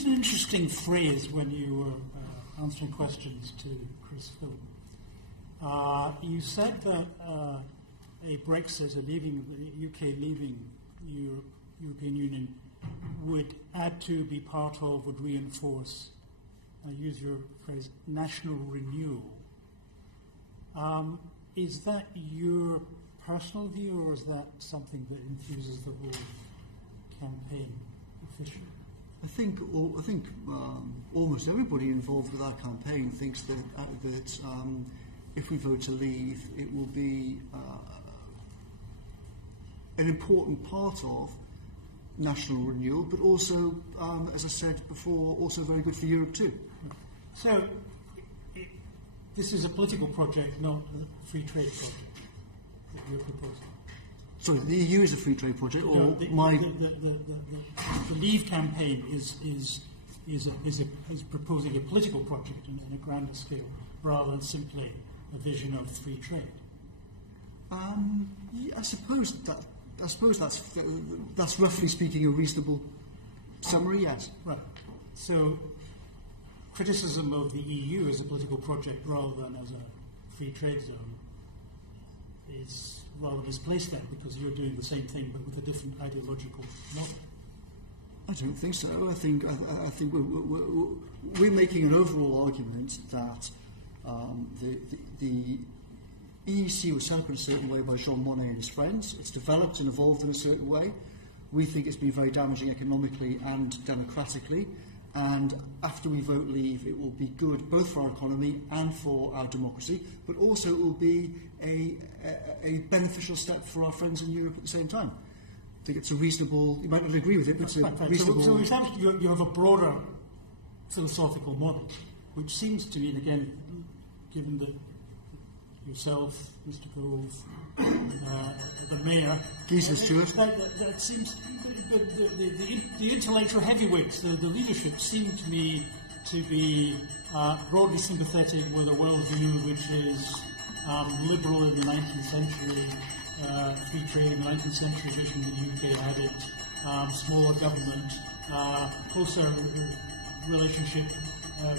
used an interesting phrase when you were answering questions to Chris Philp. You said that a Brexit, the UK leaving the European Union, would add to, be part of, would reinforce, use your phrase, national renewal. Is that your personal view, or is that something that infuses the whole campaign officially? I think almost everybody involved with our campaign thinks that if we vote to leave, it will be an important part of national renewal, but also, as I said before, also very good for Europe too. So, this is a political project, not a free trade project that you're proposing. Sorry, the EU is a free trade project, or no, the Leave campaign is proposing a political project in a grander scale, rather than simply a vision of free trade. Yeah, I suppose that's roughly speaking a reasonable summary. Yes. Right. So, criticism of the EU as a political project rather than as a free trade zone is rather misplaced then, because you're doing the same thing but with a different ideological model. I don't think so. I think we're making an overall argument that the EEC was set up in a certain way by Jean Monnet and his friends. It's developed and evolved in a certain way. We think it's been very damaging economically and democratically. And after we vote leave, it will be good both for our economy and for our democracy, but also it will be a beneficial step for our friends in Europe at the same time. I think it's a reasonable, you might not agree with it, but it's a reasonable... So you have a broader philosophical model, which seems to me, and again, given that yourself, Mr. Gove, the Mayor... Geezer Stewart. That seems... The intellectual heavyweights, the leadership, seem to me to be broadly sympathetic with a worldview which is liberal in the 19th century, free trade in the 19th century vision the UK had it, smaller government, closer relationship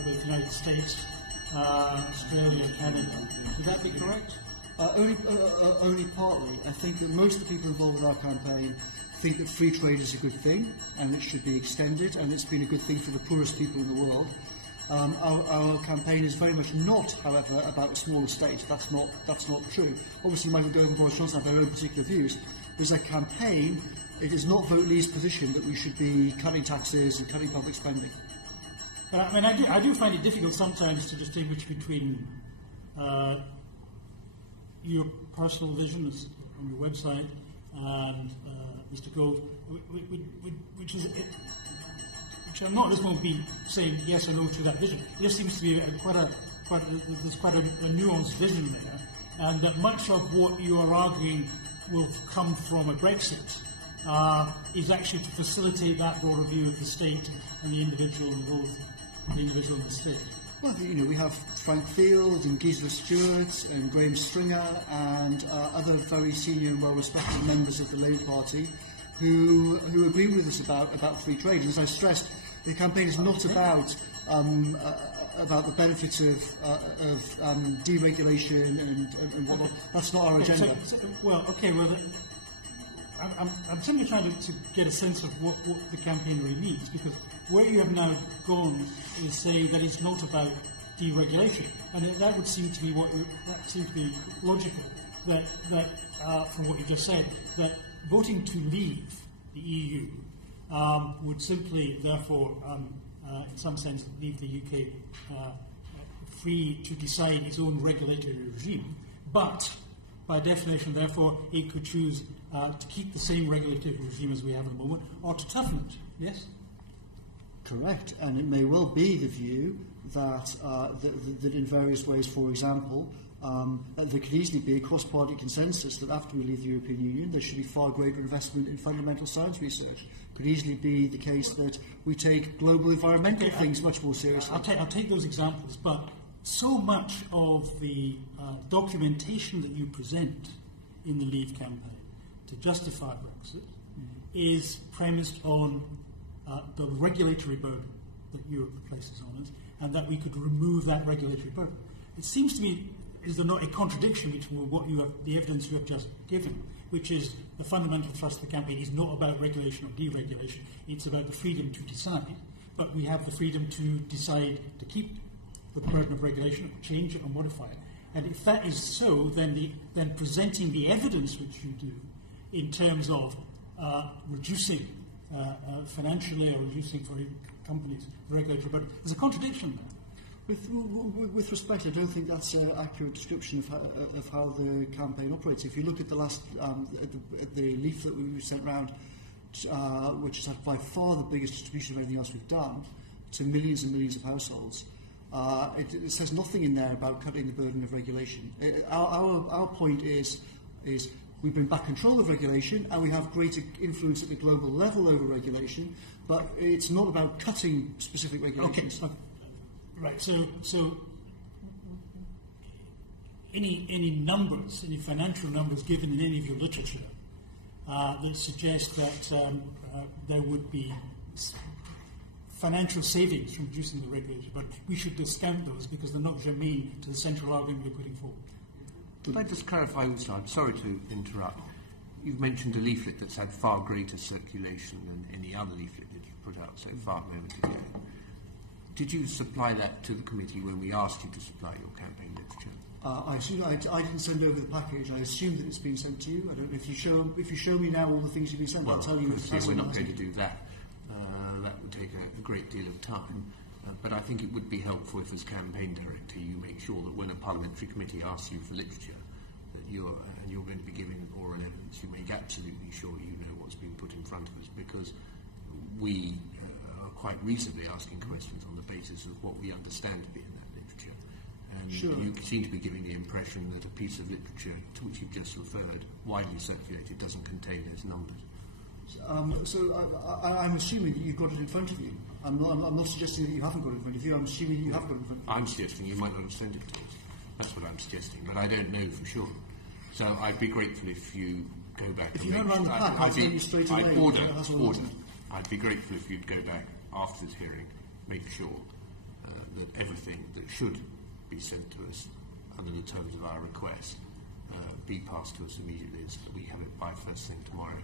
with the United States, Australia, Canada. Would that be correct? Only partly. I think that most of the people involved with our campaign think that free trade is a good thing and it should be extended, and it's been a good thing for the poorest people in the world. Our campaign is very much not, however, about a smaller state. That's not true. Obviously, Michael Gove and Boris Johnson have their own particular views. There's a campaign. It is not Vote Leave's position that we should be cutting taxes and cutting public spending. I mean, I do find it difficult sometimes to distinguish between your personal vision on your website and Mr. Gove, which I'm not at this moment be saying yes or no to that vision. There seems to be there's quite a nuanced vision there, and that much of what you are arguing will come from a Brexit is actually to facilitate that broader view of the state and the individual and both the individual and the state. Well, we have Frank Field and Geezer Stewart and Graham Stringer and other very senior and well-respected members of the Labour Party who agree with us about free trade. And as I stressed, the campaign is not about the benefits of deregulation and whatnot. That's not our agenda. I'm simply trying to get a sense of what the campaign really means, because where you have now gone is saying that it's not about deregulation, and that would seem to be logical. That from what you just said, that voting to leave the EU would simply, therefore, in some sense, leave the UK free to decide its own regulatory regime, but by definition, therefore, it could choose to keep the same regulatory regime as we have at the moment, or to toughen it. Yes? Correct, and it may well be the view that that in various ways, for example, there could easily be a cross-party consensus that after we leave the European Union, there should be far greater investment in fundamental science research. It could easily be the case that we take global environmental things much more seriously. I'll take those examples, but so much of the documentation that you present in the Leave campaign to justify Brexit is premised on the regulatory burden that Europe places on us, and that we could remove that regulatory burden. It seems to me, is there not a contradiction between what you have, the evidence you have just given, which is the fundamental thrust of the campaign is not about regulation or deregulation, it's about the freedom to decide, but we have the freedom to decide to keep the burden of regulation, or change it or modify it. And if that is so, then presenting the evidence which you do in terms of reducing financially or reducing for companies the regulatory burden, there's a contradiction there. With respect, I don't think that's an accurate description of how the campaign operates. If you look at the last at the leaflet we sent round, which is by far the biggest distribution of anything else we've done, to millions and millions of households, it says nothing in there about cutting the burden of regulation. Our point is we bring back control of regulation and we have greater influence at the global level over regulation, but it's not about cutting specific regulations. Okay. Right. So any numbers, any financial numbers given in any of your literature that suggest that there would be financial savings from reducing the regulation, but we should discount those because they're not germane to the central argument we're putting forward. Could I just clarify also? I'm sorry to interrupt. You've mentioned a leaflet that's had far greater circulation than any other leaflet that you've put out so far a moment ago. Did you supply that to the committee when we asked you to supply your campaign literature? I didn't send over the package. I assume that it's been sent to you. I don't know if you show me now all the things you've been sent. Well, I'll tell you. We're not going to do that. That would take a great deal of time. But I think it would be helpful if, as campaign director, you make sure that when a parliamentary committee asks you for literature, that you're going to be giving oral evidence, you make absolutely sure you know what's been put in front of us, because we are quite reasonably asking questions on the basis of what we understand to be in that literature. And you seem to be giving the impression that a piece of literature to which you've just referred, widely circulated, doesn't contain those numbers. I'm assuming that you've got it in front of you. I'm not suggesting that you haven't got it in front of you. I'm assuming that you have got it in front of you. I'm suggesting you might not have sent it to us. That's what I'm suggesting, but I don't know for sure. So I'd be grateful if you go back. If you don't run the pack, I'll tell you straight away. I'd be grateful if you'd go back after this hearing, make sure that everything that should be sent to us under the terms of our request be passed to us immediately, so that we have it by first thing tomorrow.